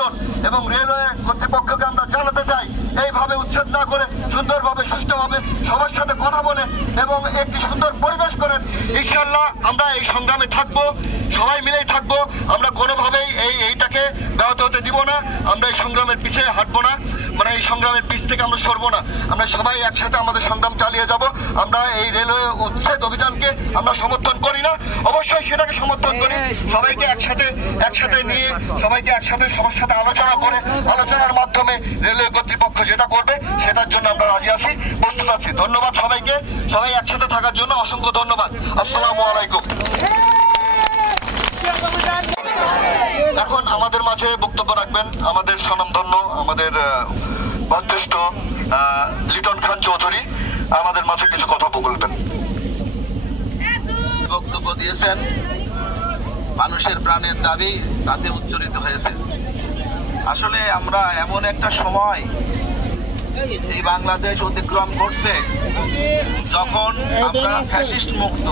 সংগঠন এবং রেলওয়ে কর্তৃপক্ষকে আমরা জানাতে চাই, এইভাবে উচ্ছেদ না করে সুন্দরভাবে সুষ্ঠুভাবে সবার সাথে কথা বলে এবং একটি সুন্দর পরিবেশ করে ইনশাআল্লাহ আমরা এই সংগ্রামে থাকবো, সবাই মিলেই থাকবো। আমরা কোনোভাবেই এইটাকে ব্যাহত হতে দিব না। আমরা এই সংগ্রামের পিছে হাঁটবো না, মানে এই সংগ্রামের পিছ থেকে আমরা সরবো না। আমরা সবাই একসাথে আমাদের সংগ্রাম চালিয়ে যাব। আমরা এই রেলওয়ে উচ্ছেদ অভিযানকে আমরা সমর্থন করি না, অবশ্যই সেটাকে সমর্থন করি। সবাইকে একসাথে নিয়ে সবাইকে একসাথে সবার সাথে আলোচনা করে আলোচনার মাধ্যমে রেলওয়ে কর্তৃপক্ষ যেটা করবে সেটার জন্য আমরা রাজি আছি, প্রস্তুত আছি। ধন্যবাদ সবাইকে, সবাই একসাথে থাকার জন্য অসংখ্য ধন্যবাদ। আসসালামু আলাইকুম। এখন আমাদের মাঝে বক্তব্য রাখবেন আমাদের স্বনামধন্য, আমাদের বয়োজ্যেষ্ঠ লিটন খান চৌধুরী। আমাদের মাঝে কিছু কথা বলবেন। বক্তব্য দিয়েছেন, মানুষের প্রাণের দাবি তাতে উচ্চারিত হয়েছে। আসলে আমরা এমন একটা সময় এই বাংলাদেশ অতিক্রম করছে যখন আমরা ফ্যাসিস্ট মুক্ত।